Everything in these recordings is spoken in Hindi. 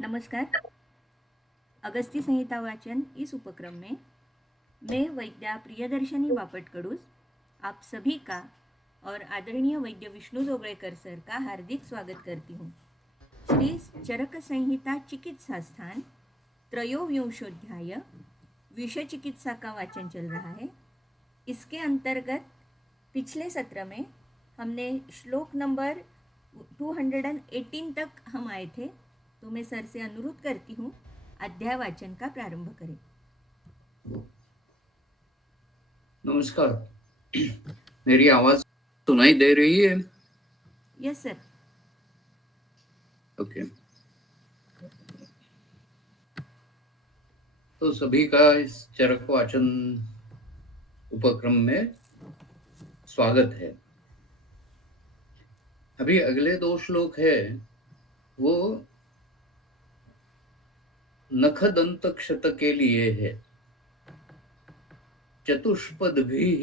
नमस्कार। अगस्ती संहिता वाचन इस उपक्रम में मैं वैद्या प्रियदर्शनी बापट आप सभी का और आदरणीय वैद्य विष्णु जोगड़ेकर सर का हार्दिक स्वागत करती हूँ। श्री चरक संहिता चिकित्सा स्थान त्रयोविंशोध्याय विषय चिकित्सा का वाचन चल रहा है। इसके अंतर्गत पिछले सत्र में हमने श्लोक नंबर 218 तक हम आए थे, तो मैं सर से अनुरोध करती हूँ अध्याय वाचन का प्रारंभ करें। नमस्कार। मेरी आवाज सुनाई दे रही है? Yes sir. ओके। तो सभी का इस चरक वाचन उपक्रम में स्वागत है। अभी अगले 2 श्लोक है वो नखदंत क्षत के लिए है। चतुष्पद्भिः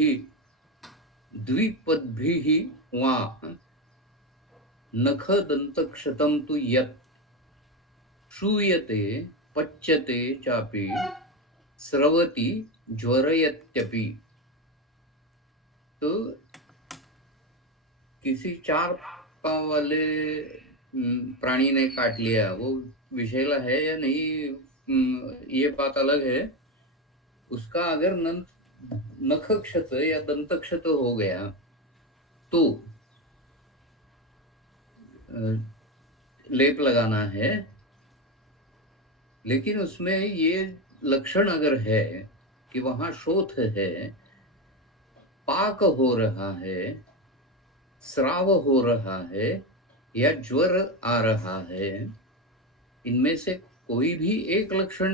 द्विपद्भिः वा नखदन्तक्षतं तु यत् श्रूयते पच्यते चापि स्रवति ज्वरयत्यपि। तो किसी 4 पांव वाले प्राणी ने काट लिया, वो विषैला है या नहीं ये बात अलग है। उसका अगर नख क्षत या दंत क्षत हो गया तो लेप लगाना है। लेकिन उसमें ये लक्षण अगर है कि वहां शोथ है, पाक हो रहा है, स्राव हो रहा है या ज्वर आ रहा है, इनमें से कोई भी एक लक्षण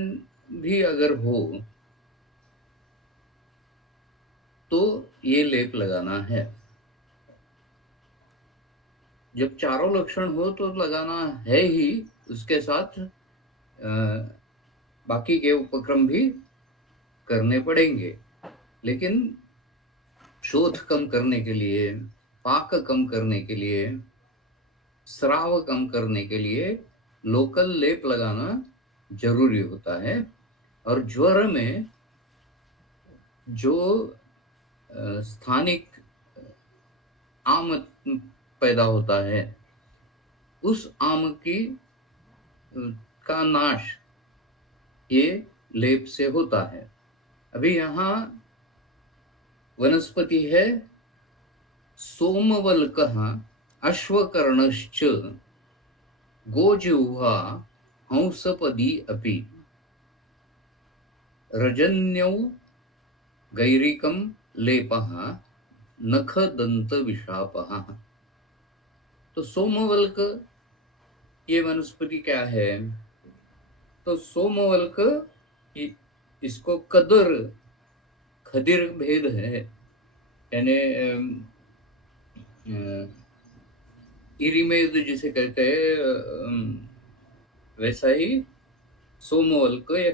भी अगर हो तो ये लेप लगाना है। जब चारों लक्षण हो तो लगाना है ही, उसके साथ बाकी के उपक्रम भी करने पड़ेंगे। लेकिन शोथ कम करने के लिए, पाक कम करने के लिए, स्राव कम करने के लिए लोकल लेप लगाना जरूरी होता है। और ज्वर में जो स्थानिक आम पैदा होता है, उस आम की का नाश ये लेप से होता है। अभी यहाँ वनस्पति है सोमवल्कः अश्वकर्णश्च गोजिह्वा हंसपदी अपि रजन्यौ गैरिकं लेपः नखदंत विशापः। तो सोमवल्क ये वनस्पति क्या है? तो सोमवल्क इसको खदिर भेद है, यानी इरिमेद जिसे कहते हैं, वैसा ही सोमवल्क या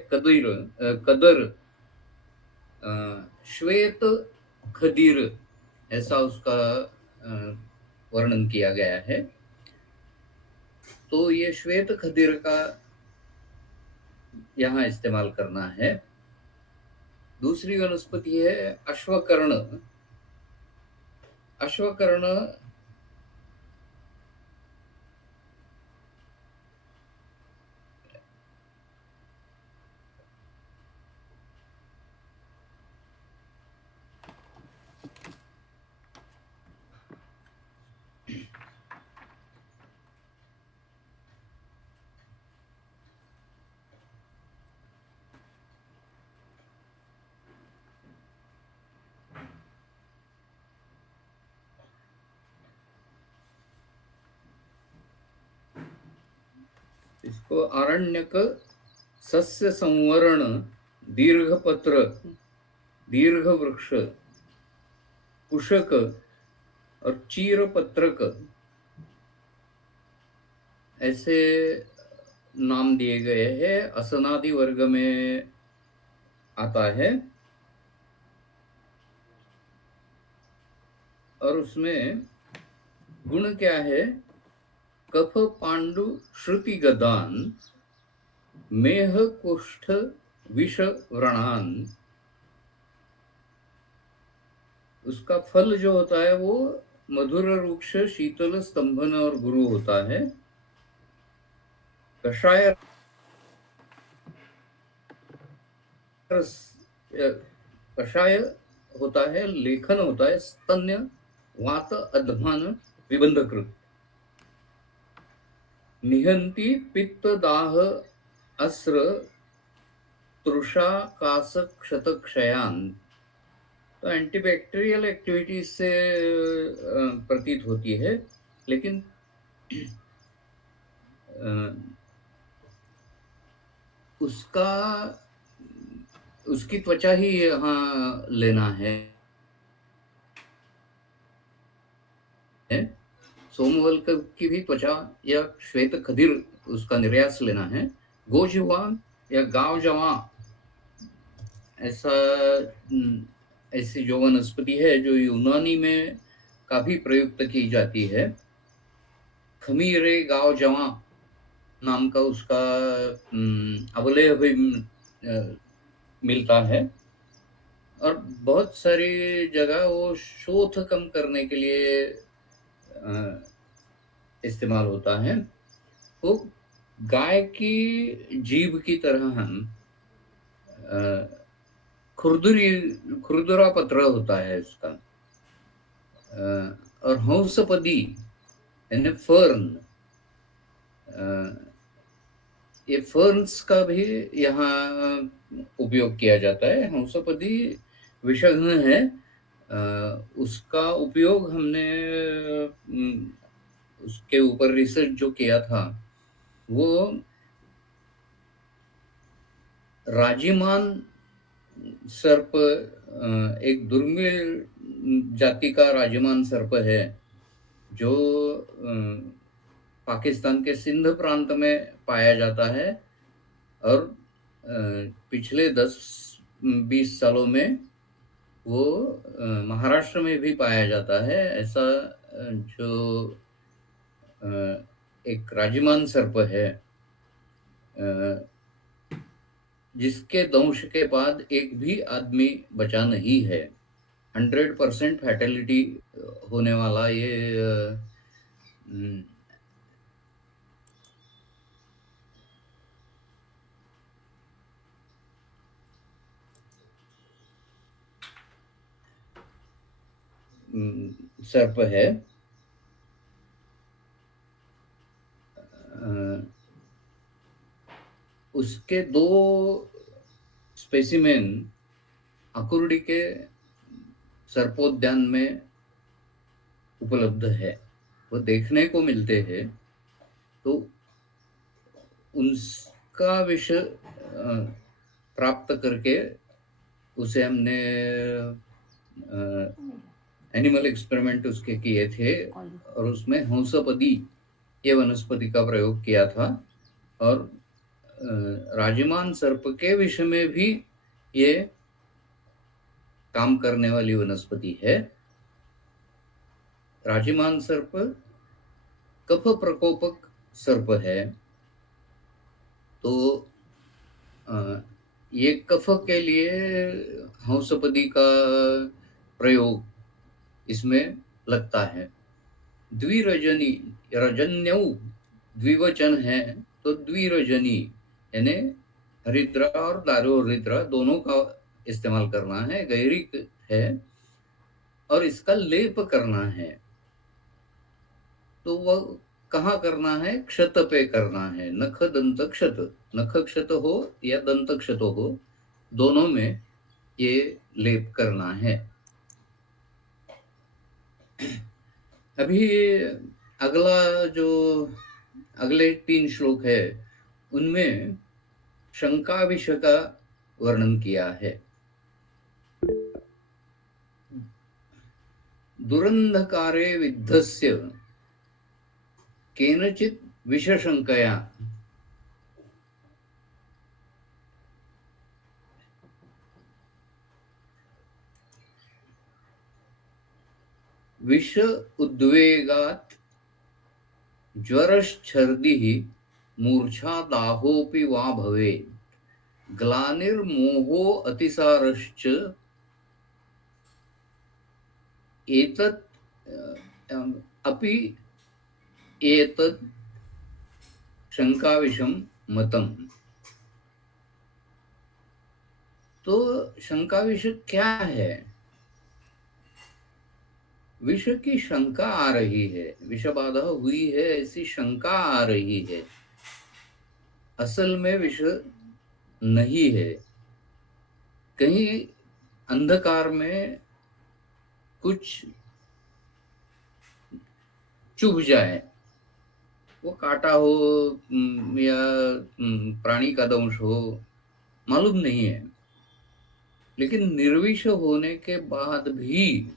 कदर श्वेत खदीर, ऐसा उसका वर्णन किया गया है। तो ये श्वेत खदीर का यहाँ इस्तेमाल करना है। दूसरी वनस्पति है अश्वकर्ण। अश्वकर्ण इसको आरण्यक सस्य संवरण दीर्घपत्र दीर्घ वृक्ष कुशक और चीरपत्रक ऐसे नाम दिए गए हैं। असनादि वर्ग में आता है और उसमें गुण क्या है? कफ पांडु श्रुति गदान मेह कुष्ठ विष व्रणान, उसका फल जो होता है वो मधुर रुक्ष शीतल स्तंभन और गुरु होता है। कषाय रस, कषाय होता है, लेखन होता है, स्तन्य वात अध्मान विबंधकृत, निहंती पित्त दाह अस्र तृषा कास क्षत क्षयान। तो एंटीबैक्टीरियल एक्टिविटीज से प्रतीत होती है, लेकिन उसका उसकी त्वचा ही यहाँ लेना है। सोमवल्क की भी त्वचा या श्वेत खदिर उसका निर्यास लेना है। गोजुआ या गांव जवा ऐसा ऐसी जो वनस्पति है जो यूनानी में काफी प्रयुक्त की जाती है। खमीरे गांव जवा नाम का उसका अवलेह भी मिलता है, और बहुत सारी जगह वो शोथ कम करने के लिए इस्तेमाल होता है। वो गाय की जीभ की तरह हम खुरदुरा पत्र होता है उसका, और हंसपदी यानी फर्न, ये फर्न्स का भी यहाँ उपयोग किया जाता है। हंसपदी विषघ्न है, उसका उपयोग हमने उसके ऊपर रिसर्च जो किया था वो राजीमान सर्प, एक दुर्मिल जाति का राजीमान सर्प है जो पाकिस्तान के सिंध प्रांत में पाया जाता है, और पिछले 10-20 सालों में वो महाराष्ट्र में भी पाया जाता है। ऐसा जो एक राजीमान सर्प है जिसके दंश के बाद एक भी आदमी बचा नहीं है। 100% फैटेलिटी होने वाला ये सर्प है। उसके 2 स्पेसिमेन अकुर्डी के सर्पोद्यान में उपलब्ध है, वो देखने को मिलते हैं। तो उनका विषय प्राप्त करके उसे हमने एनिमल एक्सपेरिमेंट उसके किए थे, और उसमें हंसपदी ये वनस्पति का प्रयोग किया था, और राजीमान सर्प के विषय में भी ये काम करने वाली वनस्पति है। राजीमान सर्प कफ प्रकोपक सर्प है, तो ये कफ के लिए हंसपदी का प्रयोग इसमें लगता है। द्विरजनी, रजन्यौ द्विवचन है, तो द्विरजनी यानी हरिद्रा और दारू हरिद्रा दोनों का इस्तेमाल करना है। गैरिक है और इसका लेप करना है, तो वह कहाँ करना है? क्षत पे करना है। नख दंत क्षत, नख क्षत हो या दंत क्षत हो, दोनों में ये लेप करना है। अभी अगला जो अगले 3 श्लोक है उनमें शंका विषय का वर्णन किया है। दुरंधकारे विद्धस्य केनचित विषशंकया, विष उद्वेगात ज्वरश्छर्दि मूर्छा दाहोऽपि वा भवेत्, ग्लानिर्मोहो अतिसारश्च एतत् अपि एतत् शंकाविषम मतम। तो शंकाविष क्या है? विष की शंका आ रही है, विष बाधा हुई है ऐसी शंका आ रही है। असल में विष नहीं है, कहीं अंधकार में कुछ चुभ जाए, वो काटा हो या प्राणी का दंश हो, मालूम नहीं है। लेकिन निर्विष होने के बाद भी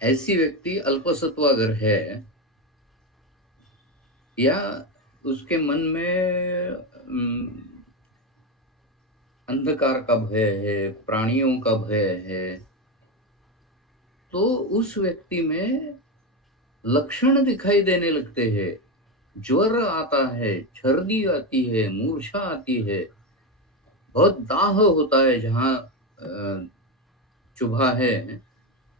ऐसी व्यक्ति अल्पसत्व अगर है या उसके मन में अंधकार का भय है, प्राणियों का भय है, तो उस व्यक्ति में लक्षण दिखाई देने लगते हैं। ज्वर आता है, छर्दी आती है, मूर्छा आती है, बहुत दाह होता है जहां चुभा है,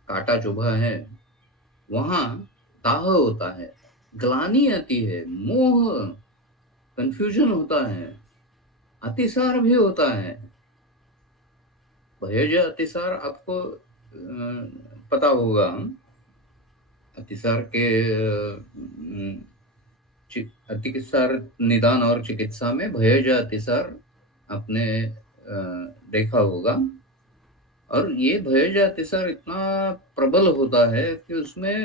काटा चुभा है, वहां दाह होता है, ग्लानि आती है, मोह, कंफ्यूजन होता है, अतिसार भी होता है। भयज अतिसार आपको पता होगा। अतिसार के अतिसार निदान और चिकित्सा में भयज अतिसार आपने देखा होगा। और ये भयज अतिसार इतना प्रबल होता है कि उसमें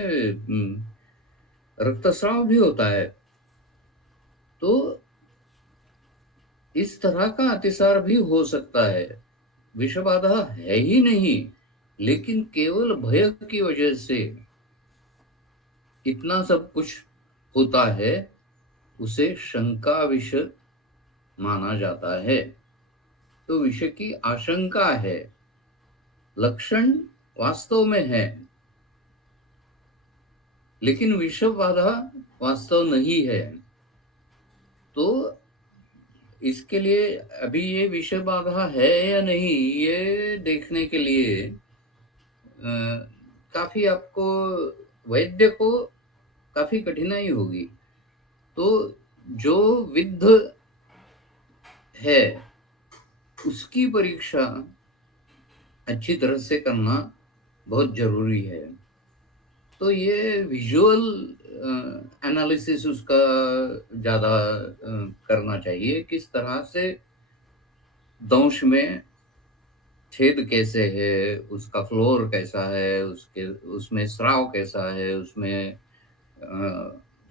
रक्तस्राव भी होता है। तो इस तरह का अतिसार भी हो सकता है। विषबाधा है ही नहीं, लेकिन केवल भय की वजह से इतना सब कुछ होता है, उसे शंका विष माना जाता है। तो विष की आशंका है, लक्षण वास्तव में है, लेकिन विष बाधा वास्तव नहीं है। तो इसके लिए अभी ये विष बाधा है या नहीं, ये देखने के लिए काफी आपको, वैद्य को काफी कठिनाई होगी। तो जो विद्ध है उसकी परीक्षा अच्छी तरह से करना बहुत जरूरी है। तो ये विजुअल एनालिसिस उसका ज्यादा करना चाहिए, किस तरह से दंश में छेद कैसे है, उसका फ्लोर कैसा है, उसमें स्राव कैसा है, उसमें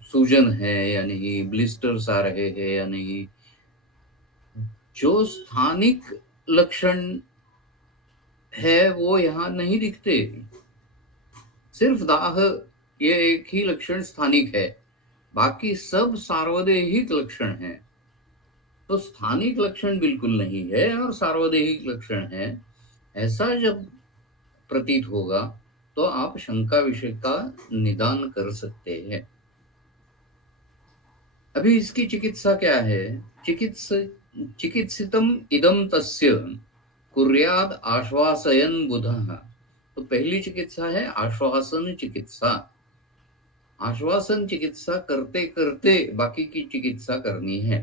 सूजन है या नहीं, ब्लिस्टर्स आ रहे हैं या नहीं। जो स्थानिक लक्षण है वो यहाँ नहीं दिखते, सिर्फ दाह ये एक ही लक्षण स्थानिक है, बाकी सब सार्वदेहिक लक्षण हैं। तो स्थानिक लक्षण बिल्कुल नहीं है और सार्वदेहिक लक्षण है, ऐसा जब प्रतीत होगा तो आप शंका विषय का निदान कर सकते हैं। अभी इसकी चिकित्सा क्या है? चिकित्सितम इदम तस्य कुर्याद आश्वासयन बुधः। तो पहली चिकित्सा है आश्वासन चिकित्सा। आश्वासन चिकित्सा करते करते बाकी की चिकित्सा करनी है।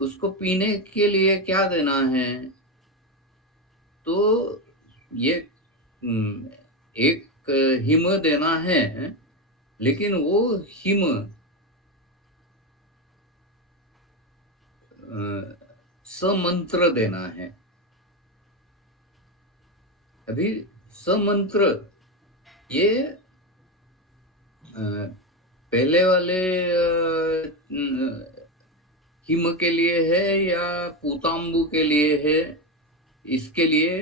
उसको पीने के लिए क्या देना है? तो ये एक हिम देना है, लेकिन वो हिम समंत्र देना है। अभी समंत्र ये पहले वाले हिम के लिए है या पूतांबु के लिए है, इसके लिए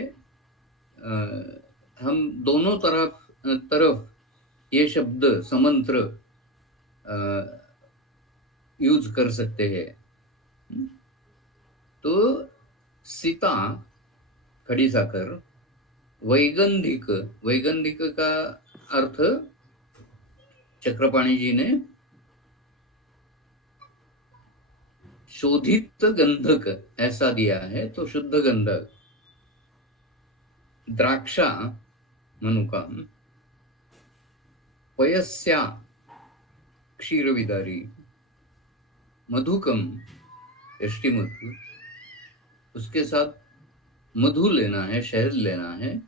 हम दोनों तरफ ये शब्द समंत्र यूज कर सकते हैं। तो सीता, खड़ी साकर, वैगंधिक, वैगंधिक का अर्थ चक्रपाणी जी ने शोधित गंधक ऐसा दिया है, तो शुद्ध गंधक। द्राक्षा मनुकम, पयस्या क्षीरविदारी, मधुकम यष्टि मधु, उसके साथ मधु लेना है, शहद लेना है।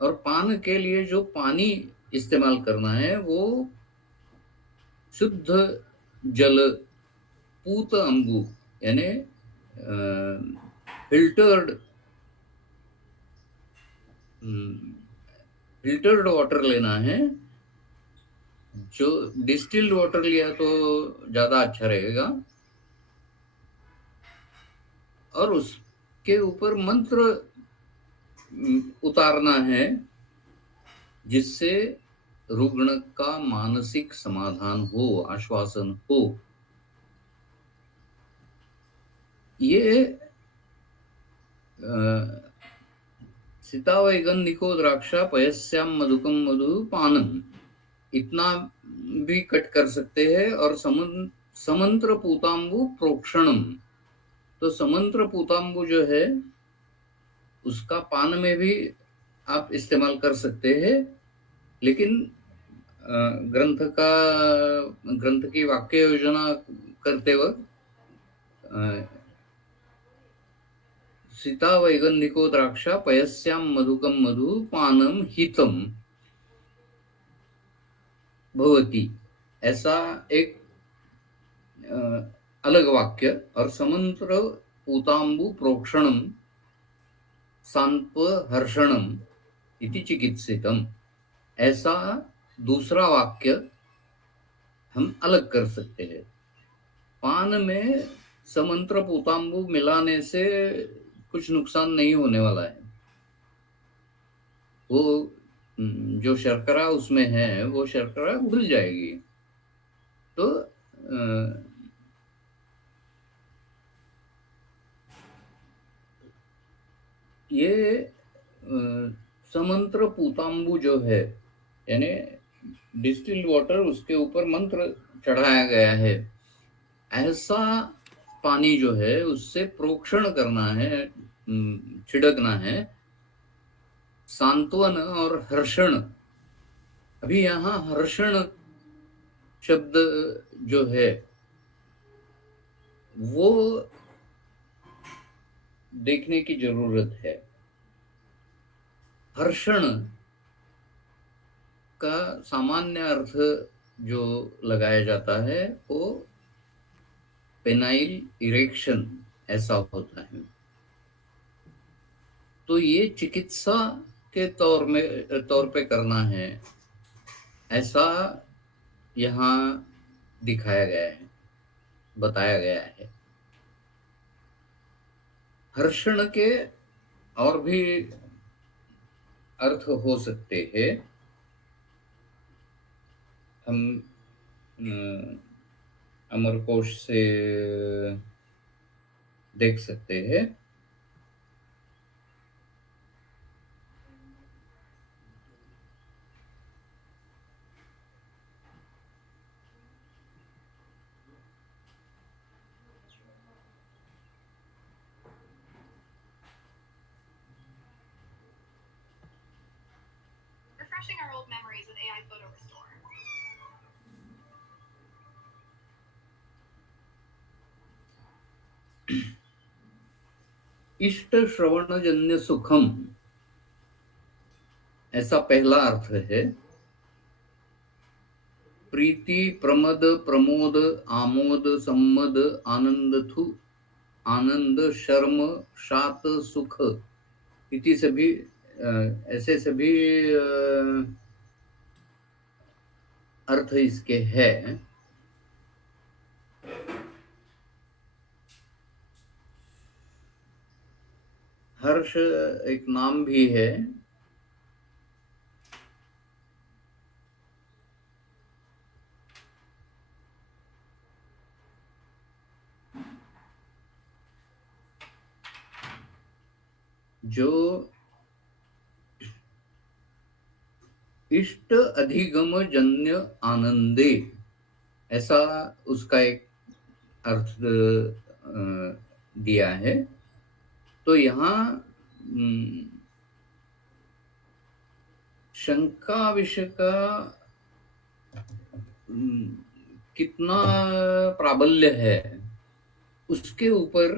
और पान के लिए जो पानी इस्तेमाल करना है वो शुद्ध जल, पूत अंबु, यानी फिल्टर्ड फिल्टर्ड वाटर लेना है। जो डिस्टिल्ड वाटर लिया तो ज्यादा अच्छा रहेगा। और उसके ऊपर मंत्र उतारना है, जिससे रुग्ण का मानसिक समाधान हो, आश्वासन हो। ये सीतावैगंधिको द्राक्षा पयस्याम मधुकम मधु पानम, इतना भी कट कर सकते हैं। और समंत्र पूतांबु प्रोक्षणम, तो समंत्र पूतांबु जो है उसका पान में भी आप इस्तेमाल कर सकते हैं। लेकिन ग्रंथ की वाक्य योजना करते वक्त सीता वैगंधिको द्राक्षा पयस्याम मधुकम मधु पानम हितम भवति, ऐसा एक अलग वाक्य। और समंत्र पूतांबु प्रोक्षणम सांप हर्षणम इति चिकित्सितम, ऐसा दूसरा वाक्य हम अलग कर सकते हैं। पान में समंत्र पूतांबु मिलाने से कुछ नुकसान नहीं होने वाला है। वो जो शर्करा उसमें है वो शर्करा घुल जाएगी। तो ये समंत्र पूतांबु जो है, यानी डिस्टिल्ड वाटर, उसके ऊपर मंत्र चढ़ाया गया है, ऐसा पानी जो है उससे प्रोक्षण करना है, छिड़कना है। सांत्वन और हर्षण, अभी यहाँ हर्षण शब्द जो है वो देखने की जरूरत है। हर्षण का सामान्य अर्थ जो लगाया जाता है वो पेनाइल इरेक्शन ऐसा होता है। तो ये चिकित्सा के तौर पे करना है, ऐसा यहाँ दिखाया गया है, बताया गया है। हर्षण के और भी अर्थ हो सकते हैं। हम अमरकोश से देख सकते हैं। Refreshing our old memories with AI Photo Restore. इष्ट श्रवणजन्य सुखम, ऐसा पहला अर्थ है। प्रीति, प्रमद, प्रमोद, आमोद, सम्मद, आनंदथु, आनंद, शर्म, शात, सुख, इति सभी ऐसे सभी अर्थ इसके हैं। हर्ष एक नाम भी है। जो इष्ट अधिगम जन्य आनंदे, ऐसा उसका एक अर्थ दिया है। तो यहाँ शंका विषय का कितना प्राबल्य है उसके ऊपर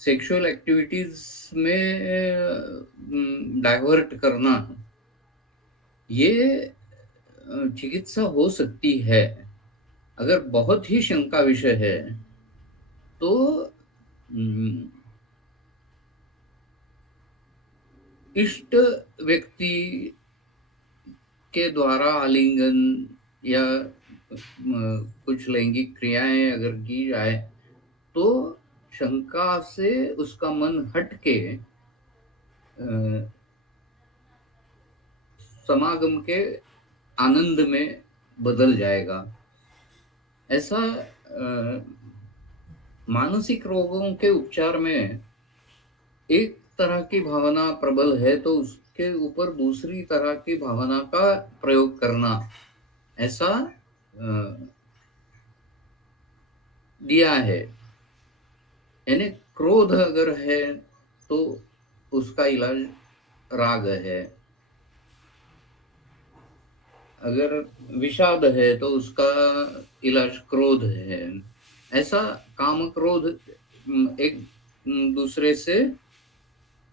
सेक्सुअल एक्टिविटीज में डाइवर्ट करना, ये चिकित्सा हो सकती है। अगर बहुत ही शंका विषय है तो इष्ट व्यक्ति के द्वारा आलिंगन या कुछ लैंगिक क्रियाएं अगर की जाए तो शंका से उसका मन हट के समागम के आनंद में बदल जाएगा। ऐसा मानसिक रोगों के उपचार में एक तरह की भावना प्रबल है तो उसके ऊपर दूसरी तरह की भावना का प्रयोग करना, ऐसा दिया है। यानी क्रोध अगर है तो उसका इलाज राग है, अगर विषाद है तो उसका इलाज क्रोध है। ऐसा काम क्रोध एक दूसरे से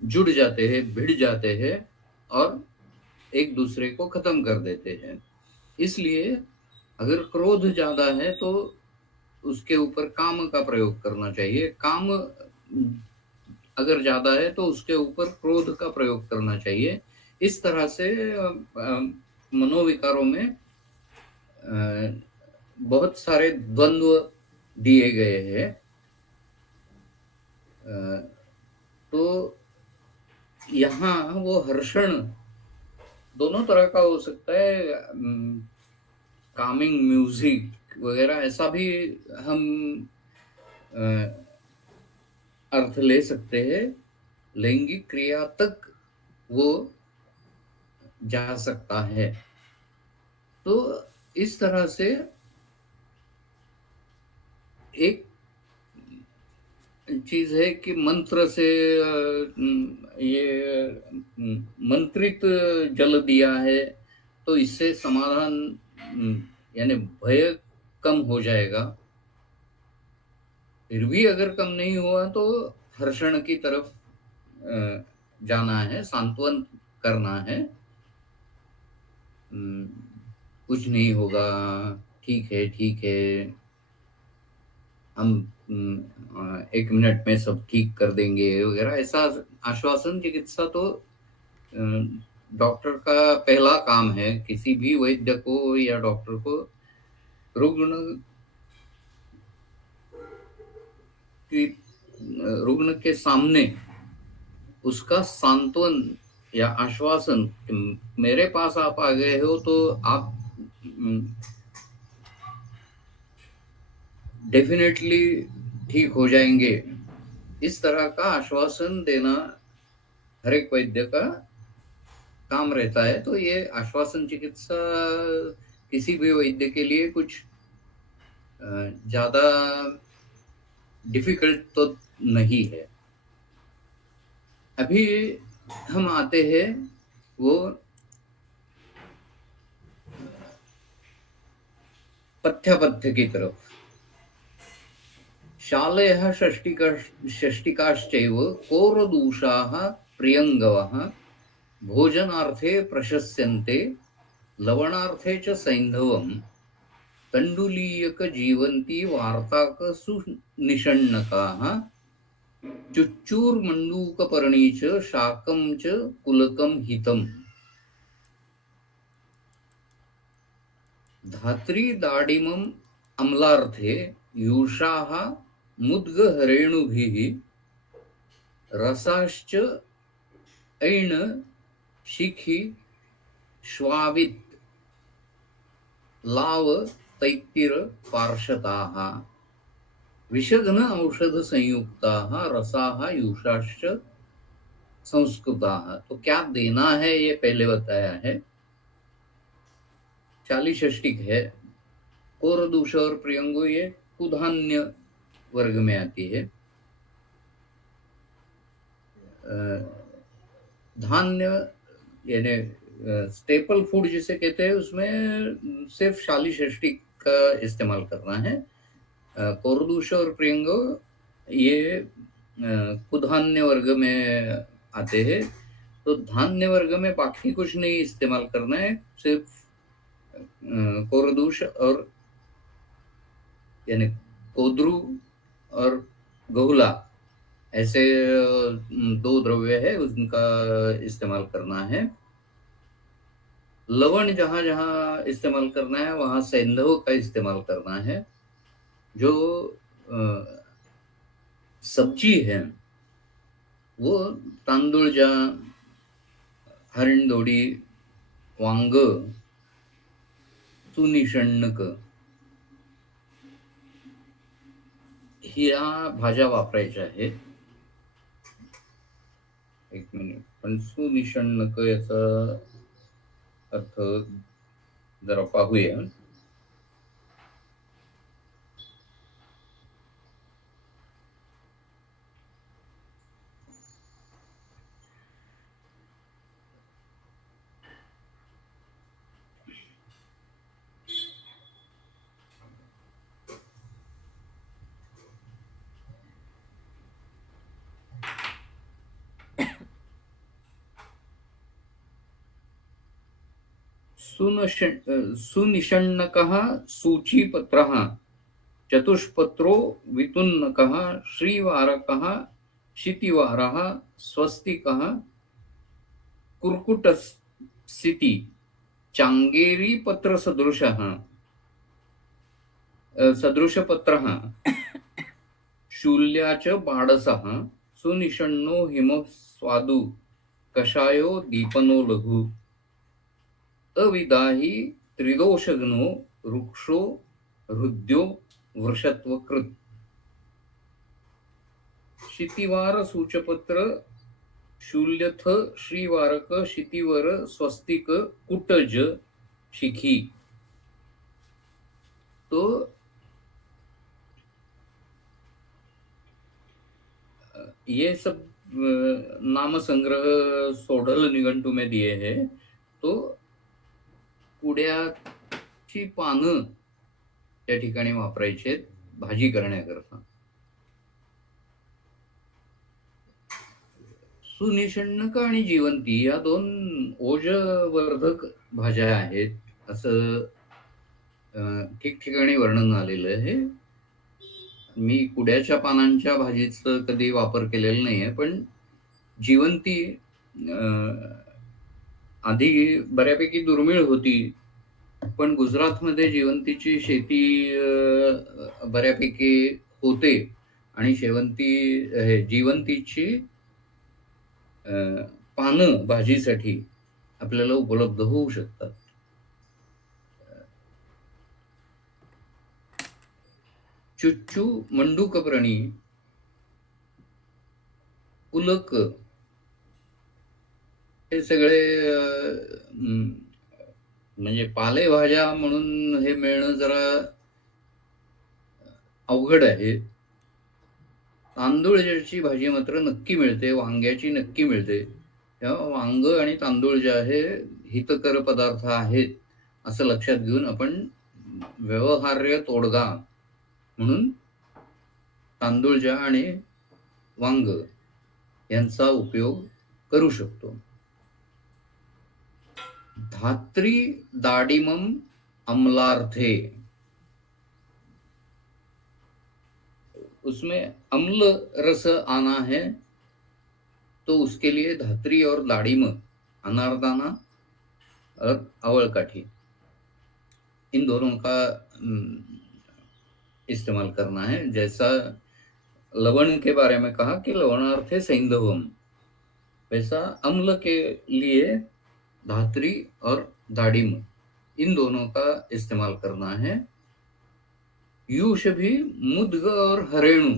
जुड़ जाते हैं, भिड़ जाते हैं और एक दूसरे को खत्म कर देते हैं। इसलिए अगर क्रोध ज्यादा है तो उसके ऊपर काम का प्रयोग करना चाहिए, काम अगर ज्यादा है तो उसके ऊपर क्रोध का प्रयोग करना चाहिए। इस तरह से मनोविकारों में बहुत सारे द्वंद्व दिए गए हैं। तो यहाँ वो हर्षण दोनों तरह का हो सकता है, कामिंग म्यूजिक वगैरह, ऐसा भी हम अर्थ ले सकते हैं। लैंगिक क्रिया तक वो जा सकता है। तो इस तरह से एक चीज है कि मंत्र से ये मंत्रित जल दिया है तो इससे समाधान यानी भय कम हो जाएगा। फिर भी अगर कम नहीं हुआ तो हर्षण की तरफ जाना है, सांत्वन करना है। कुछ नहीं होगा, ठीक है, हम 1 मिनट में सब ठीक कर देंगे वगैरह, ऐसा आश्वासन चिकित्सा तो डॉक्टर का पहला काम है। किसी भी वैद्य को या डॉक्टर को रुग्ण के सामने उसका सांत्वन या आश्वासन, मेरे पास आप आ गए हो तो आप डेफिनेटली ठीक हो जाएंगे, इस तरह का आश्वासन देना हर एक वैद्य का काम रहता है। तो ये आश्वासन चिकित्सा किसी भी वैद्य के लिए कुछ ज्यादा डिफिकल्ट तो नहीं है। अभी हम आते हैं वो पथ्यापथ्य की तरफ। शालयः षष्टिकाश्चैव कोरदूषाः प्रियङ्गवः भोजनार्थे प्रशस्यन्ते लवणार्थे च सैन्धवम् तण्डुलीयक जीवन्ती वार्ताक सुनिषण्णकाः चुच्चूर्मण्डूकपर्णी च शाकं च कुलकं हितम्। धात्री दाडिमम् अम्लार्थे यूषाः मुद्गहरेणुभिः रसाश्च ऐण शिखि श्वावित् लाव तैत्तिर पार्षताः विषघ्न औषध संयुक्ताः रसाः यूषाश्च संस्कृताः। तो क्या देना है ये पहले बताया है। 40 षष्टिक है। कोरदूष और प्रियंगो ये कुधान्य वर्ग में आती है। धान्य यानी स्टेपल फूड जिसे कहते हैं उसमें सिर्फ शाली षष्ठी का इस्तेमाल करना है। कोरदूष और प्रियंग ये कुधान्य वर्ग में आते हैं। तो धान्य वर्ग में बाकी कुछ नहीं इस्तेमाल करना है, सिर्फ कोरदूष और यानी कोद्रू और गहुला ऐसे दो द्रव्य है, उनका इस्तेमाल करना है। लवण जहां जहां इस्तेमाल करना है वहां सैंधव का इस्तेमाल करना है। जो सब्जी है वो तांदूळजा, हरिणदोडी, वांग, सुनिशण्णक ह्या भाज्या वापरायच्या आहेत. एक मिनिट, पण सुनिशण्णक याचा अर्थ जरा पाहूया. सुनिषण्णकः सूचीपत्रः, चतुष्पत्रो वितुन्नकः, श्रीवारकः, शितिवारः, स्वस्तिकः, कुर्कुटस्थिति, चांगेरी पत्र सदृशपत्रः, शूल्याच बाडसः, सुनिषण्णो हिमस्वादु, कषायो दीपनो लघु, अविदाही त्रिदोषगनो, वृक्षो हृद्यो वृषत्वकृत, शितिवार सूचपत्र, शूल्यथ, श्रीवारक, शितिवर, स्वस्तिक, कुटज, शिखी. तो ये सब नाम संग्रह सोडल निघंटू में दिए हैं. तो कुड्याची पानं त्या ठिकाणी वापरायचे भाजी करण्याकरता. सुनिषण्णक आणि जीवंती या दोन ओजवर्धक भाज्या आहेत असं ठिकठिकाणी वर्णन आलेलं आहे. मी कुड्याच्या पानांच्या भाजीचं कधी वापर केलेला नाहीये, पण जीवंती आधी बऱ्यापैकी दुर्मिळ होती, पण गुजरातमध्ये जीवंतीची शेती बऱ्यापैकी होते आणि जीवंतीची पानं भाजीसाठी आपल्याला उपलब्ध होऊ शकतात. चुच्चू, मंडूकप्राणी, उलक हे सगळे म्हणजे पालेभाज्या म्हणून हे मिळणं जरा अवघड आहे. तांदूळजाची भाजी मात्र नक्की मिळते, वांग्याची नक्की मिळते. तेव्हा वांग आणि तांदूळजा हे हितकर पदार्थ आहेत असं लक्षात घेऊन आपण व्यवहार्य तोडगा म्हणून तांदूळजा आणि वांग यांचा उपयोग करू शकतो. धात्री दाडिमम अम्लार्थे, उसमें अम्ल रस आना है तो उसके लिए धात्री और दाडिम, अनारदाना और अवलकाठी, इन दोनों का इस्तेमाल करना है. जैसा लवण के बारे में कहा कि लवणार्थे सैंधवम, वैसा अम्ल के लिए धात्री और दाडिम इन दोनों का इस्तेमाल करना है. यूष भी मुद्ग और हरेणु.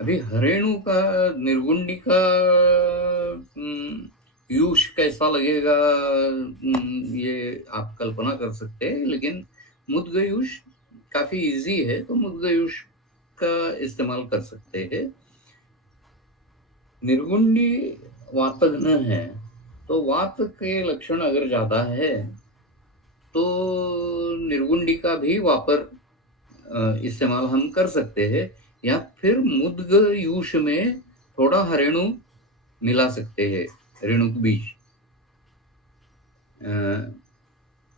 अभी हरेणु का निर्गुंडी का यूष कैसा लगेगा ये आप कल्पना कर सकते हैं, लेकिन मुद्ग यूष काफी इजी है, तो मुद्गयूष का इस्तेमाल कर सकते हैं। निर्गुंडी वातघ्न है, तो वात के लक्षण अगर ज्यादा है तो निर्गुंडी का भी इस्तेमाल हम कर सकते हैं, या फिर मुद्गयूष में थोड़ा हरेणु मिला सकते हैं, रेणुक बीज।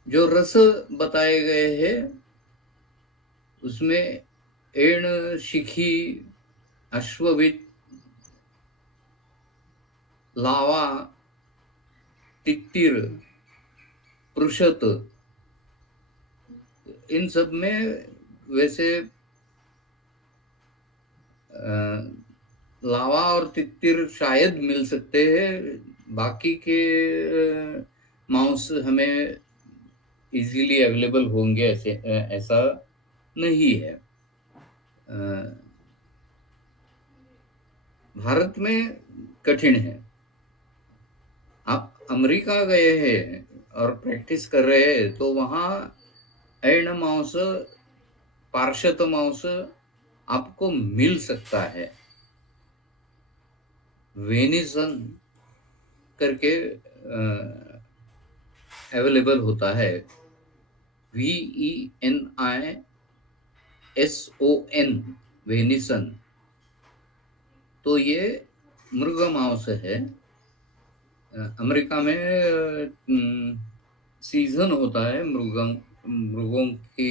जो रस बताए गए हैं उसमें एण, शिखी, अश्ववित, लावा, तित्तिर, पृषत, इन सब में वैसे लावा और तित्तिर शायद मिल सकते हैं, बाकी के मांस हमें इजीली अवेलेबल होंगे ऐसा नहीं है। भारत में कठिन है। आप अमेरिका गए हैं और प्रैक्टिस कर रहे हैं तो वहां ऐण मांस, पार्श्वत मांस आपको मिल सकता है। वेनिसन करके अवेलेबल होता है, VENISON, वेनिसन। तो ये मृग मांस है। अमेरिका में सीजन होता है मृगों की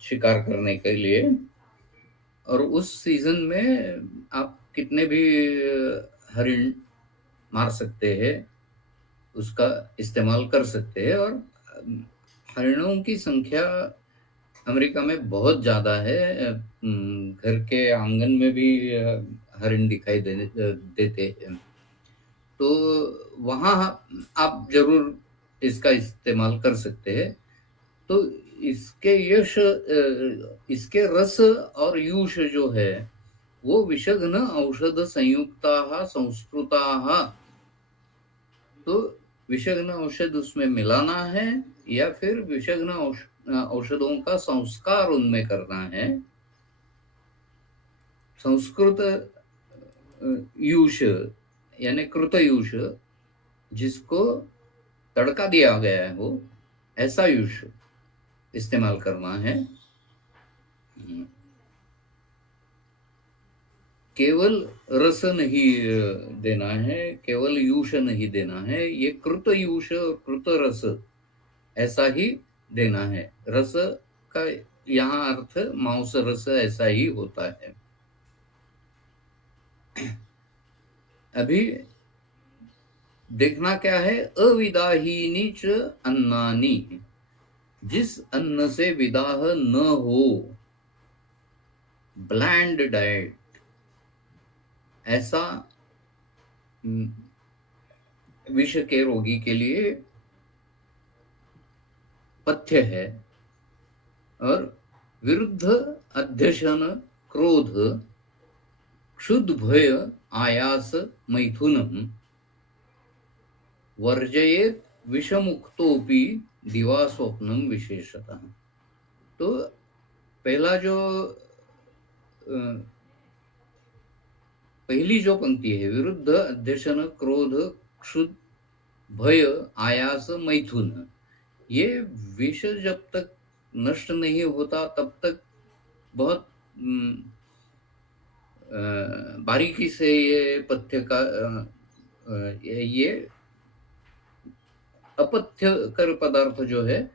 शिकार करने के लिए, और उस सीजन में आप कितने भी हरिण मार सकते हैं, उसका इस्तेमाल कर सकते हैं। और हरिणों की संख्या अमेरिका में बहुत ज्यादा है। घर के आंगन में भी हरिण दिखाई देते हैं। तो वहां आप जरूर इसका इस्तेमाल कर सकते हैं। तो इसके रस और यूष जो है वो विषघ्न औषध संयुक्ता संस्कृता। तो विषघ्न औषध उसमें मिलाना है या फिर विषघ्न औषधों का संस्कार उनमें करना है। संस्कृत यूष यानी कृतयूष, जिसको तड़का दिया गया हो, ऐसा यूष इस्तेमाल करना है। केवल रस नहीं देना है, केवल यूष नहीं देना है, ये कृत यूष और कृत रस ऐसा ही देना है। रस का यहाँ अर्थ मांस रस ऐसा ही होता है। अभी देखना क्या है, अविदाहीनी च अन्नानी, जिस अन्न से विदाह न हो, ब्लैंड डाइट, ऐसा विष के रोगी के लिए पथ्य है। और विरुद्ध अध्यशन, क्रोध, क्षुद्ध भय, आयास, मैथुनम वर्जयेत विषमुक्तोपि दिवा स्वप्नम विशेषतः। तो पहली जो पंक्ति है, विरुद्ध अध्यशन, क्रोध, क्षुद्ध भय, आयास, मैथुन, ये विष जब तक नष्ट नहीं होता तब तक बहुत बारीकी से ये पथ्य का ये अपथ्य कर पदार्थ जो है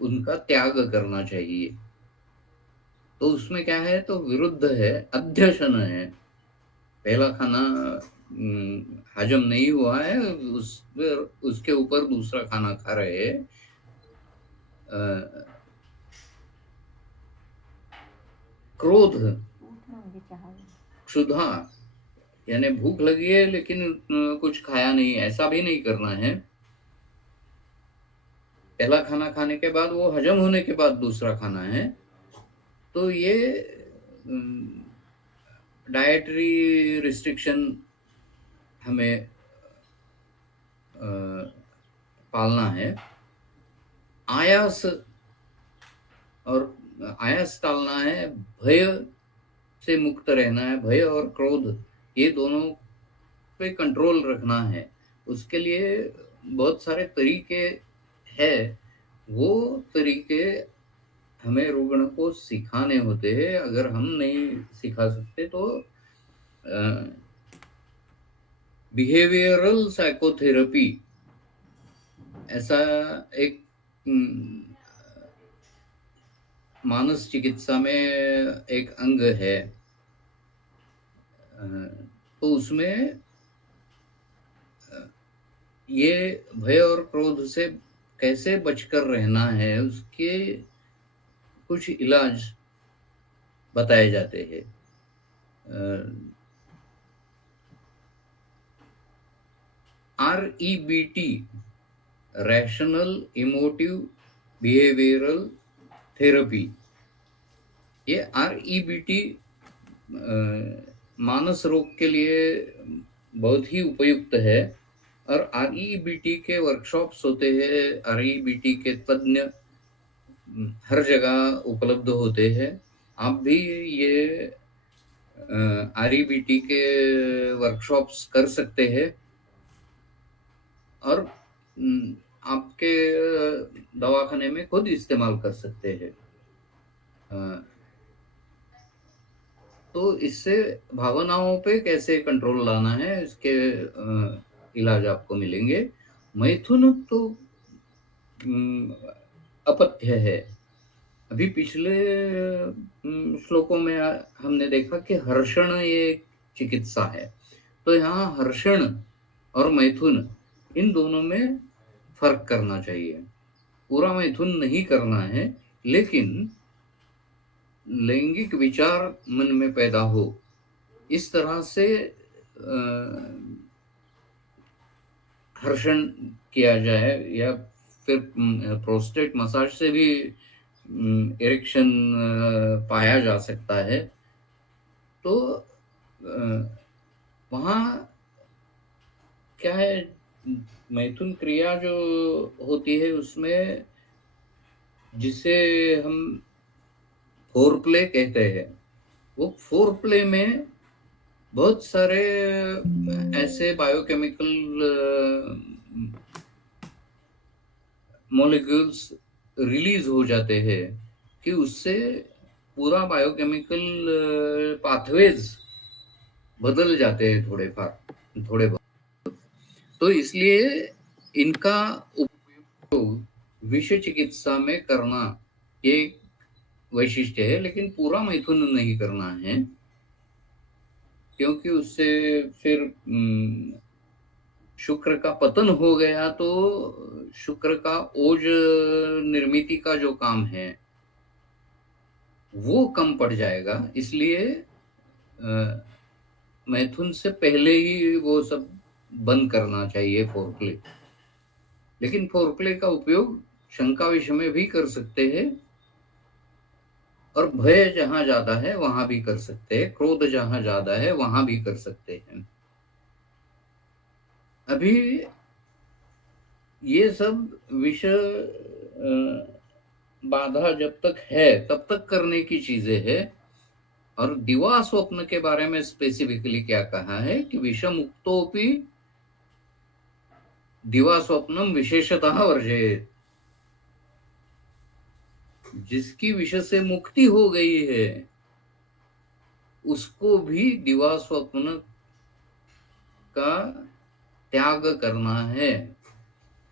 उनका त्याग करना चाहिए। तो उसमें क्या है, तो विरुद्ध है, अध्यशन है, पहला खाना हजम नहीं हुआ है, उसके ऊपर दूसरा खाना खा रहे हैं। क्रोध, क्षुधा यानी भूख लगी है लेकिन कुछ खाया नहीं, ऐसा भी नहीं करना है। पहला खाना खाने के बाद वो हजम होने के बाद दूसरा खाना है। तो ये डाइटरी रिस्ट्रिक्शन हमें पालना है। आयास और आयास टालना है, भय से मुक्त रहना है। भय और क्रोध ये दोनों पे कंट्रोल रखना है। उसके लिए बहुत सारे तरीके हैं। वो तरीके हमें रुग्ण को सिखाने होते हैं। अगर हम नहीं सिखा सकते तो बिहेवियरल साइकोथेरेपी ऐसा एक मानस चिकित्सा में एक अंग है। तो उसमें ये भय और क्रोध से कैसे बचकर रहना है उसके कुछ इलाज बताए जाते हैं। REBT, rational emotive behavioural therapy. ये REBT मानस रोग के लिए बहुत ही उपयुक्त है। और REBT के वर्कशॉप्स होते हैं। REBT के तज्ञ हर जगह उपलब्ध होते हैं। आप भी ये REBT के वर्कशॉप्स कर सकते हैं और आपके दवाखाने में खुद इस्तेमाल कर सकते हैं। तो इससे भावनाओं पे कैसे कंट्रोल लाना है इसके इलाज आपको मिलेंगे। मैथुन तो अपथ्य है। अभी पिछले श्लोकों में हमने देखा कि हर्षण ये चिकित्सा है। तो यहाँ हर्षण और मैथुन इन दोनों में फर्क करना चाहिए। पूरा मैथुन नहीं करना है, लेकिन लैंगिक विचार मन में पैदा हो इस तरह से हर्षण किया जाए। या फिर प्रोस्टेट मसाज से भी इरेक्शन पाया जा सकता है। तो वहाँ क्या है, मैथुन क्रिया जो होती है उसमें जिसे हम फोरप्ले कहते हैं, वो फोरप्ले में बहुत सारे ऐसे बायोकेमिकल मॉलिक्यूल्स रिलीज हो जाते हैं कि उससे पूरा बायोकेमिकल पाथवेज बदल जाते हैं थोड़े बहुत। तो इसलिए इनका उपयोग विषय चिकित्सा में करना ये वैशिष्ट्य है, लेकिन पूरा मैथुन नहीं करना है, क्योंकि उससे फिर शुक्र का पतन हो गया तो शुक्र का ओज निर्मिति का जो काम है वो कम पड़ जाएगा। इसलिए मैथुन से पहले ही वो सब बंद करना चाहिए फोरप्ले। लेकिन फोरप्ले का उपयोग शंका विषय में भी कर सकते हैं, और भय जहां ज्यादा है वहां भी कर सकते हैं, क्रोध जहां ज्यादा है वहां भी कर सकते हैं। अभी ये सब विषय बाधा जब तक है तब तक करने की चीजें है। और दिवा स्वप्न के बारे में स्पेसिफिकली क्या कहा है कि विषमुक्तोपि दिवा स्वप्नम विशेषतः वर्जेत। जिसकी विषय से मुक्ति हो गई है उसको भी दिवा स्वप्न का त्याग करना है।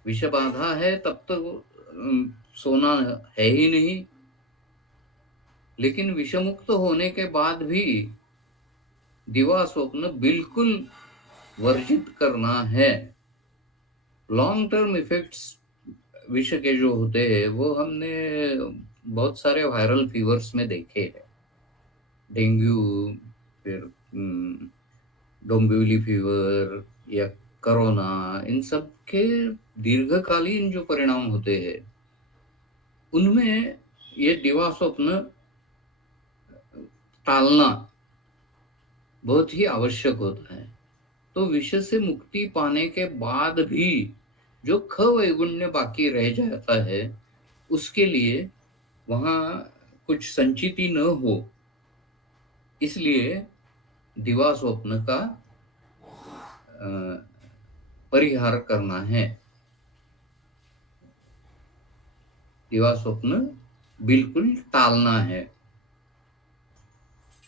विषय बाधा है तब तक सोना है ही नहीं, लेकिन विषमुक्त होने के बाद भी दिवा स्वप्न बिल्कुल वर्जित करना है। लॉन्ग टर्म इफेक्ट्स विषय के जो होते हैं वो हमने बहुत सारे वायरल फीवर्स में देखे हैं। डेंगू, फिर डोंबिवली फीवर या कोरोना, इन सब के दीर्घकालीन जो परिणाम होते हैं उनमें ये दिवा स्वप्न टालना बहुत ही आवश्यक होता है। तो विषय से मुक्ति पाने के बाद भी जो ख वैगुण्य बाकी रह जाता है उसके लिए वहाँ कुछ संचिति न हो, इसलिए दिवा स्वप्न का परिहार करना है। दिवा स्वप्न बिल्कुल टालना है।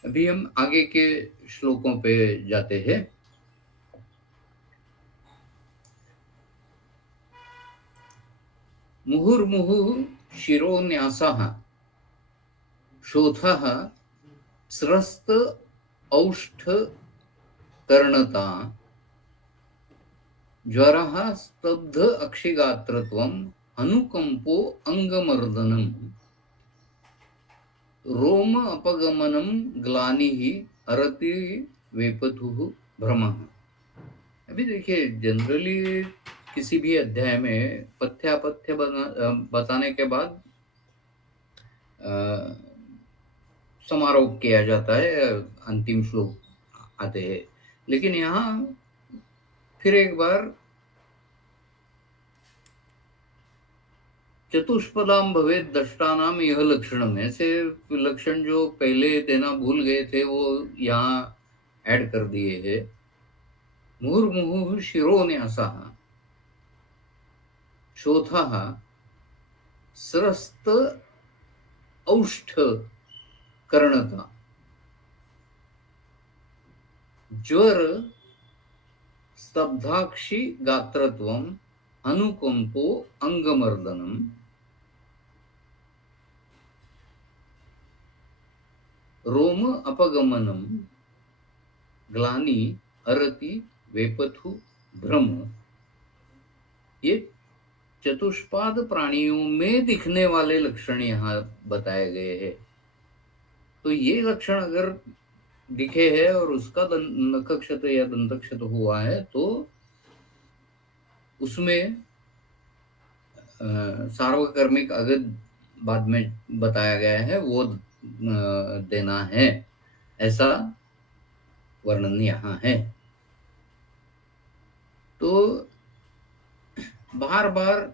अभी हम आगे के श्लोकों पे जाते हैं। मुहुर्मुहुः शिरोन्यासः शोथः स्रस्त औष्ठ कर्णता ज्वरः स्तब्ध अक्षिगात्रत्वम् अनुकंपो अंगमर्दनम् रोम अपगमनम ग्लानिः अरति वेपथुः भ्रमः। अभी देखिए, जनरली किसी भी अध्याय में पथ्यापथ्य बताने के बाद समारोप किया जाता है, अंतिम श्लोक आते हैं। लेकिन यहाँ फिर एक बार चतुष्पदाम भवेद दष्टानाम यह लक्षणम, ऐसे लक्षण जो पहले देना भूल गए थे वो यहाँ ऐड कर दिए हैं। मुहुर्मुहुः शिरोन्यासः शोथः स्रस्त औष्ठ कर्णता ज्वर स्तब्धाक्षि गात्रत्वम् अनुकंपो अंगमर्दनम रोम अपगमनम ग्लानि अरति वेपथु भ्रम। ये चतुष्पाद प्राणियों में दिखने वाले लक्षण यहाँ बताए गए हैं। तो ये लक्षण अगर दिखे है और उसका नखक्षत या दंतक्षत हुआ है तो उसमें सार्वकर्मिक अगद बाद में बताया गया है वो देना है, ऐसा वर्णन यहाँ है। तो बार बार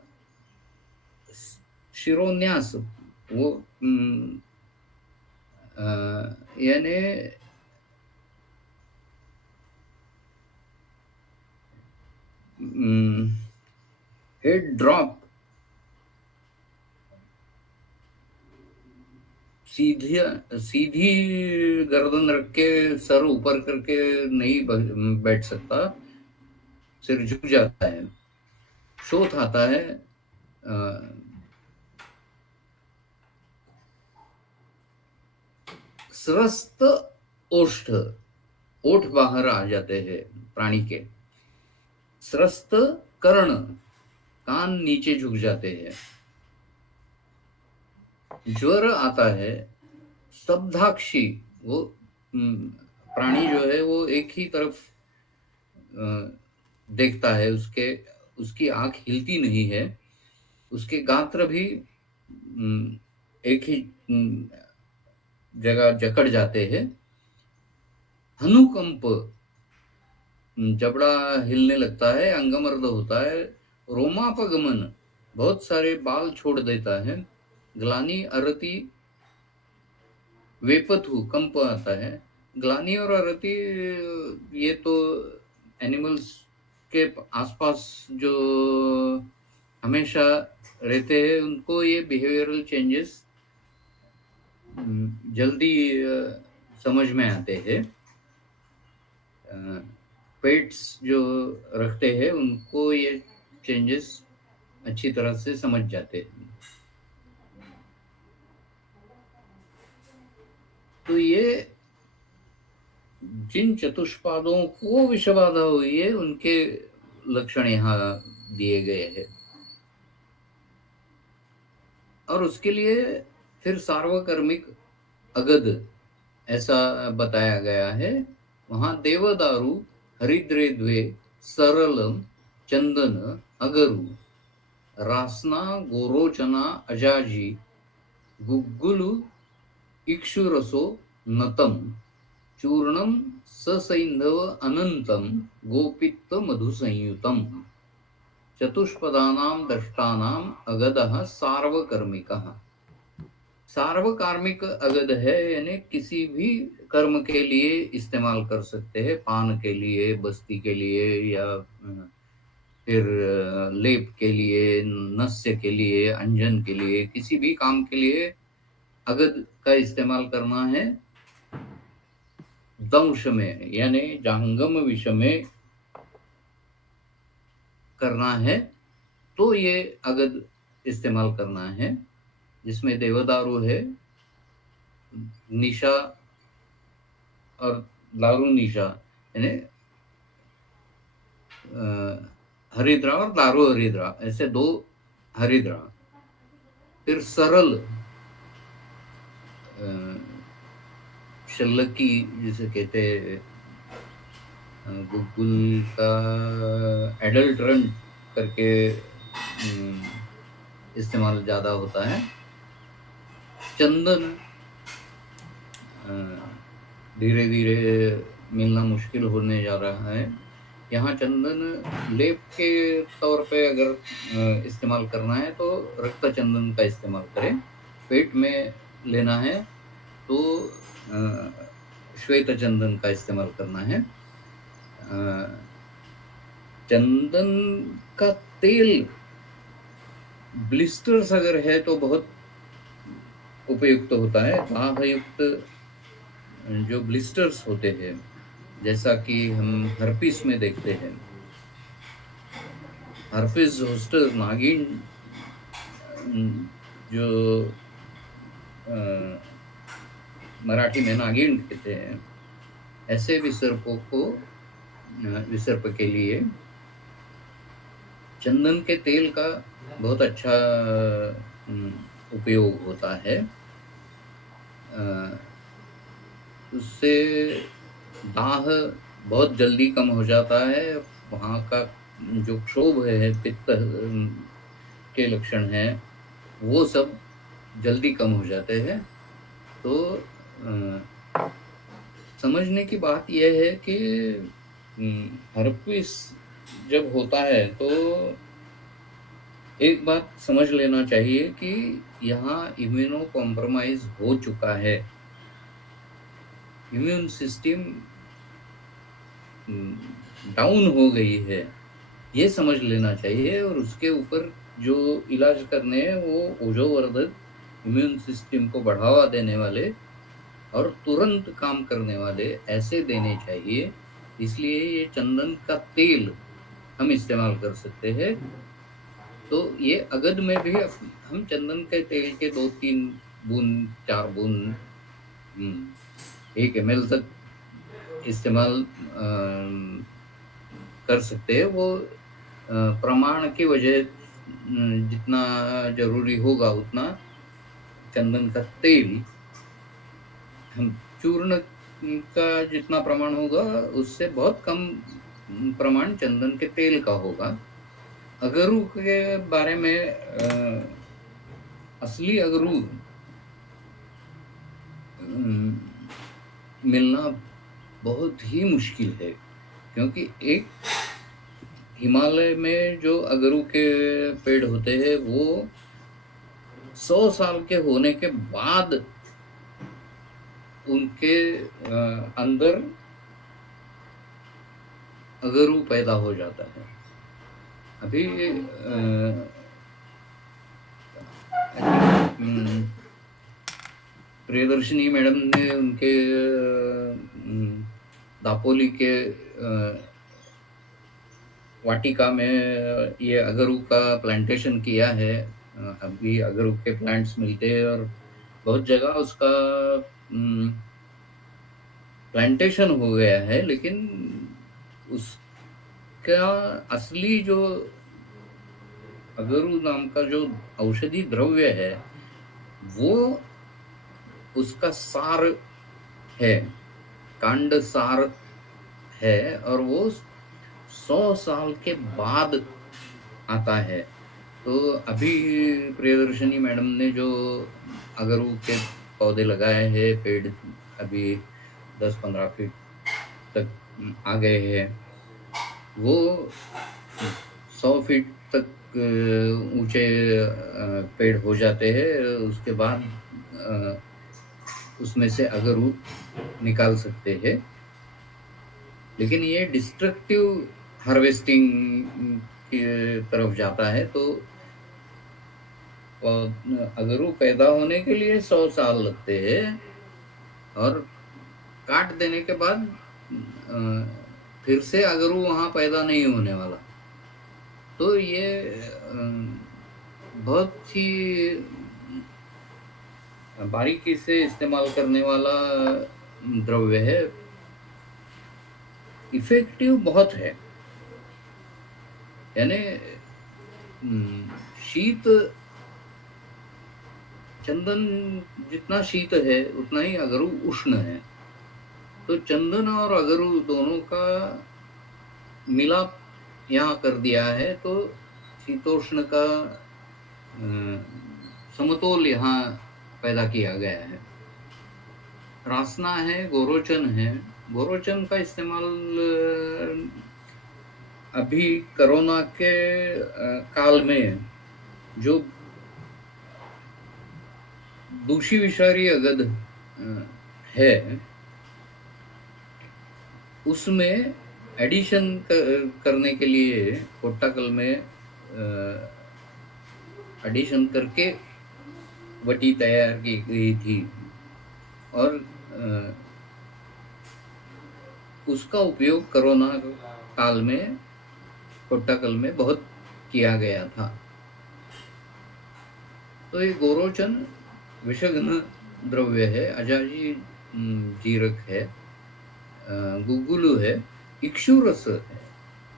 शिरोन्यास वो यानी हेड ड्रॉप सीधी गर्दन रख के सर ऊपर करके नहीं बैठ सकता, सिर झुक जाता है। शोथ आता है, स्रस्त ओष्ठ, ओठ बाहर आ जाते हैं प्राणी के। स्रस्त कर्ण, कान नीचे झुक जाते हैं। ज्वर आता है। स्तब्धाक्षी, वो प्राणी जो है वो एक ही तरफ देखता है, उसकी आंख हिलती नहीं है। उसके गात्र भी एक ही जगह जकड़ जाते हैं। हनुकंप, जबड़ा हिलने लगता है, अंगमर्द होता है। रोमापगमन, बहुत सारे बाल छोड़ देता है। ग्लानि अरति वेपथु, कंप आता है। ग्लानि और अरति ये तो एनिमल्स के आसपास जो हमेशा रहते हैं उनको ये बिहेवियरल चेंजेस जल्दी समझ में आते हैं। पेट्स जो रखते हैं उनको ये चेंजेस अच्छी तरह से समझ जाते हैं। तो ये जिन चतुष्पादों को विषबाधा हुई है उनके लक्षण यहाँ दिए गए हैं। और उसके लिए फिर सार्वकर्मिक अगद ऐसा बताया गया है। वहां देवदारु हरिद्रे द्वे सरलम चंदन अगरु रासना गोरोचना अजाजी गुग्गुलु इक्षुरसो नतम चूर्णम ससैंधव अनंतम गोपित्त मधुसंयुतम चतुष्पदानां दष्टानां अगदः सार्वकर्मिकः। सार्वकार्मिक अगद है, यानी किसी भी कर्म के लिए इस्तेमाल कर सकते हैं, पान के लिए, बस्ती के लिए, या फिर लेप के लिए, नस्य के लिए, अंजन के लिए, किसी भी काम के लिए अगद का इस्तेमाल करना है दंश में, यानी जंगम विष में करना है, तो ये अगद इस्तेमाल करना है, जिसमें देवदारू है, निशा और दारू निशा, यानी हरिद्रा और दारू हरिद्रा, ऐसे दो हरिद्रा। फिर सरल शल्लकी जिसे कहते हैं, गुलगुल का एडल्ट्रन करके इस्तेमाल ज़्यादा होता है। चंदन धीरे धीरे मिलना मुश्किल होने जा रहा है। यहाँ चंदन लेप के तौर पे अगर इस्तेमाल करना है तो रक्त चंदन का इस्तेमाल करें। पेट में लेना है तो श्वेत चंदन का इस्तेमाल करना है। चंदन का तेल ब्लिस्टर्स अगर है तो बहुत उपयुक्त होता है। दाहयुक्त जो ब्लिस्टर्स होते हैं, जैसा कि हम हर्पिस में देखते हैं, हर्पिस जोस्टर नागिन, जो मराठी में नागिन कहते हैं, ऐसे विसर्प के लिए चंदन के तेल का बहुत अच्छा उपयोग होता है। उससे दाह बहुत जल्दी कम हो जाता है। वहाँ का जो क्षोभ है, पित्त के लक्षण हैं, वो सब जल्दी कम हो जाते हैं। तो समझने की बात यह है कि हर्पिस जब होता है तो एक बात समझ लेना चाहिए कि यहाँ इम्यूनो कॉम्प्रोमाइज हो चुका है। इम्यून सिस्टम डाउन हो गई है, ये समझ लेना चाहिए। और उसके ऊपर जो इलाज करने हैं वो ओजोवर्धक, इम्यून सिस्टम को बढ़ावा देने वाले और तुरंत काम करने वाले ऐसे देने चाहिए। इसलिए ये चंदन का तेल हम इस्तेमाल कर सकते हैं। तो ये अगद में भी हम चंदन के तेल के 2-3 बूंद, 4 बूंद, 1 ml तक इस्तेमाल कर सकते हैं। वो प्रमाण की वजह जितना जरूरी होगा उतना चंदन का तेल, हम चूर्ण का जितना प्रमाण होगा उससे बहुत कम प्रमाण चंदन के तेल का होगा। अगरू के बारे में असली अगरू मिलना बहुत ही मुश्किल है, क्योंकि एक हिमालय में जो अगरू के पेड़ होते हैं वो 100 साल के होने के बाद उनके अंदर अगरू पैदा हो जाता है। अभी प्रियदर्शनी मैडम ने उनके दापोली के वाटिका में ये अगरू का प्लांटेशन किया है। अभी अगरू के प्लांट्स मिलते हैं और बहुत जगह उसका प्लांटेशन हो गया है, लेकिन उसका असली जो अगरू नाम का जो औषधि द्रव्य है वो उसका सार है, कांड सार है, और वो 100 साल के बाद आता है। तो अभी प्रियदर्शनी मैडम ने जो अगरू के पौधे लगाए हैं, पेड़ अभी 10-15 फीट तक आ गए हैं, वो 100 फीट तक ऊंचे पेड़ हो जाते हैं। उसके बाद उसमें से अगरू निकाल सकते हैं। लेकिन ये डिस्ट्रक्टिव हार्वेस्टिंग की तरफ जाता है, तो अगरू पैदा होने के लिए 100 साल लगते हैं और काट देने के बाद फिर से अगरू वहां पैदा नहीं होने वाला। तो ये बहुत ही बारीकी से इस्तेमाल करने वाला द्रव्य है, इफेक्टिव बहुत है। यानी शीत, चंदन जितना शीत है उतना ही अगरू उष्ण है। तो चंदन और अगरू दोनों का मिलाप यहाँ कर दिया है, तो शीतोष्ण का समतोल यहाँ पैदा किया गया है। रासना है, गोरोचन है। गोरोचन का इस्तेमाल अभी कोरोना के काल में जो दूषी विषारी अगद है, उसमें एडिशन करने के लिए कोट्टाकल में एडिशन करके वटी तैयार की गई थी और उसका उपयोग कोरोना काल में कोट्टाकल में बहुत किया गया था। तो ये गोरोचन विषघ्न द्रव्य है, अजाजी जीरक है, गुगुलू है, इक्षुरस है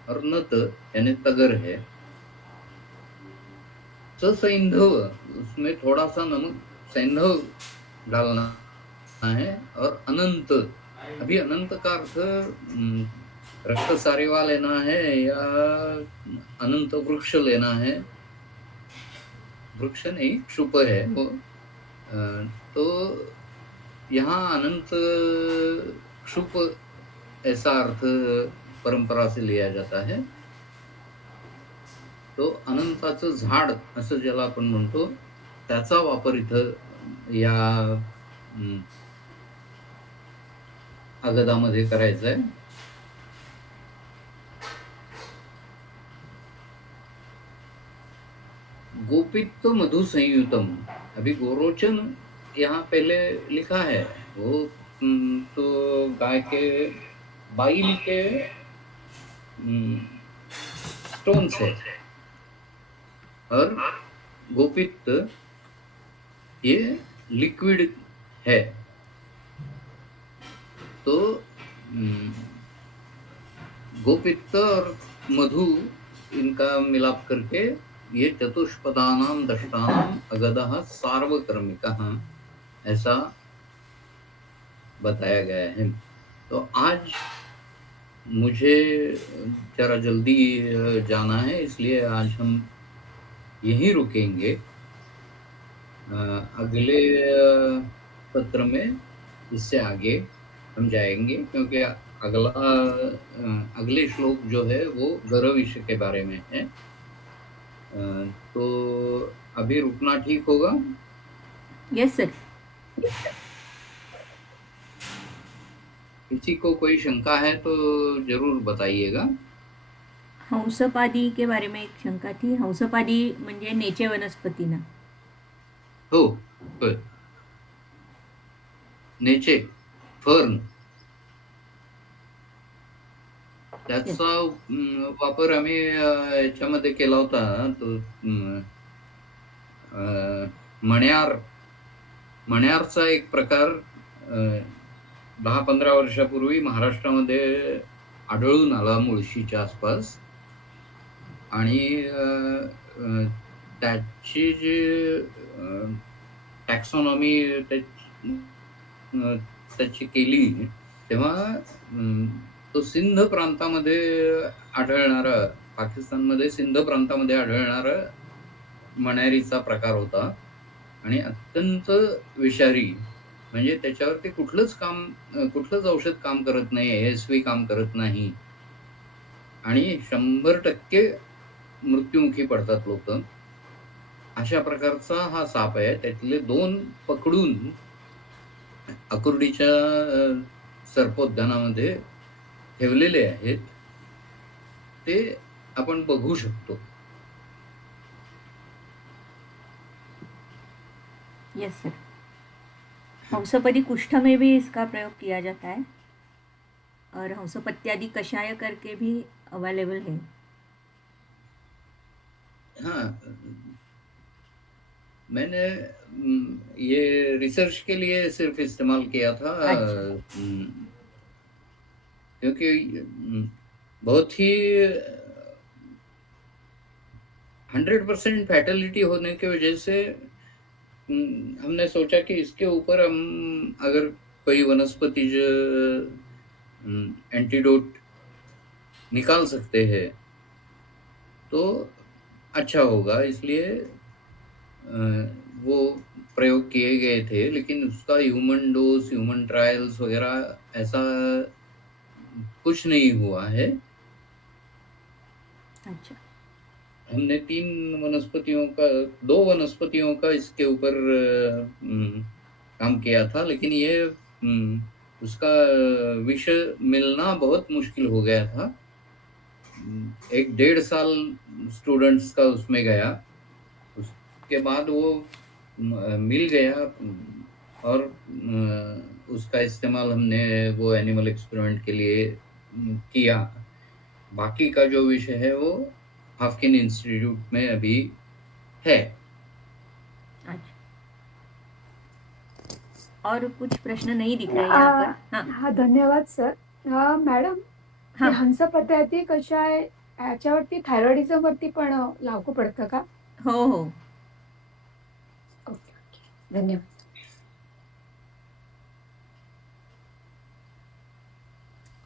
और नत यानी तगर है। सैंधव, उसमें थोड़ा सा नमक सैंधव डालना है। और अनंत, अभी अनंत का अर्थ रक्त सारिवा लेना है या अनंत वृक्ष लेना है। वृक्ष नहीं, क्षुप है वो। तो यहाँ अनंत क्षुप ऐसा अर्थ परंपरा से लिया जाता है। तो अनंताचं झाड असं ज्याला आपण म्हणतो, त्याचा वापर इथं या अगदामध्ये करायचा आहे। गोपित्त मधु संयुतम, अभी गोरोचन यहाँ पहले लिखा है, वो तो गाय के बाइल के स्टोन्स है। और गोपित्त ये लिक्विड है। तो गोपित्त और मधु इनका मिलाप करके ये चतुष्पदानाम दष्टानाम अगदः सार्वक्रमिकः ऐसा बताया गया है। तो आज मुझे जरा जल्दी जाना है, इसलिए आज हम यहीं रुकेंगे। अगले सत्र में इससे आगे हम जाएंगे, क्योंकि अगले श्लोक जो है वो गर्विष के बारे में है। तो अभी रुकना ठीक होगा? Yes sir. किसी को कोई शंका है तो जरूर बताइएगा। हंसपादी के बारे में एक शंका थी। हंसपादी म्हणजे नेचे वनस्पती ना? हो, नेचे, फर्न, त्याचा वापर आम्ही याच्यामध्ये केला होता। तो मण्यारचा एक प्रकार 10-15 वर्षापूर्वी महाराष्ट्रामध्ये आढळून आला मुळशीच्या आसपास, आणि त्याची जी टॅक्सॉनॉमी त्याची केली तेव्हा तो सिंध प्रांतामध्ये आढळणारा, पाकिस्तानमध्ये सिंध प्रांतामध्ये आढळणारा मण्यारीचा प्रकार होता आणि अत्यंत विषारी। म्हणजे त्याच्यावरती कुठलंच औषध काम करत नाही, ASV काम करत नाही आणि 100% मृत्युमुखी पडतात लोक। अशा प्रकारचा हा साप आहे. त्यातले 2 पकडून आकुर्डीच्या सर्पोद्यानामध्ये ठेवलेले आहेत. ते आपण बघू शकतो. Yes sir. हंसपदी कुष्ठ में भी इसका प्रयोग किया जाता है और हंसपत्यादि कषाय करके भी अवेलेबल है। हाँ, मैंने ये रिसर्च के लिए सिर्फ इस्तेमाल किया था। अच्छा। क्योंकि बहुत ही 100% फैटेलिटी होने की वजह से हमने सोचा कि इसके ऊपर हम अगर कोई वनस्पतिज एंटीडोट निकाल सकते हैं तो अच्छा होगा, इसलिए वो प्रयोग किए गए थे। लेकिन उसका ह्यूमन डोज, ह्यूमन ट्रायल्स वगैरह ऐसा कुछ नहीं हुआ है। अच्छा। हमने 2 वनस्पतियों का इसके ऊपर काम किया था, लेकिन ये उसका विष मिलना बहुत मुश्किल हो गया था। 1 डेढ़ साल स्टूडेंट्स का उसमें गया। उसके बाद वो मिल गया और उसका इस्तेमाल हमने वो एनिमल एक्सपेरिमेंट के लिए किया। बाकी का जो विषय है वो हाफकिन इंस्टीट्यूट में अभी है। अच्छा। और कुछ प्रश्न नहीं दिख रहे यहाँ पर। हाँ हा धन्यवाद सर. मॅडम हे हाँ हंसपत्यादी कषाय याच्यावरती थायरॉइडिझम वरती पण लागू पडतं का? हो हो। ओके ओके धन्यवाद.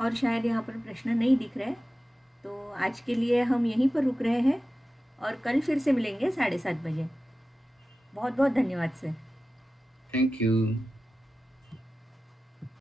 और शायद यहाँ पर प्रश्न नहीं दिख रहे, तो आज के लिए हम यहीं पर रुक रहे हैं और कल फिर से मिलेंगे 7:30 बजे। बहुत बहुत धन्यवाद सर। Thank you.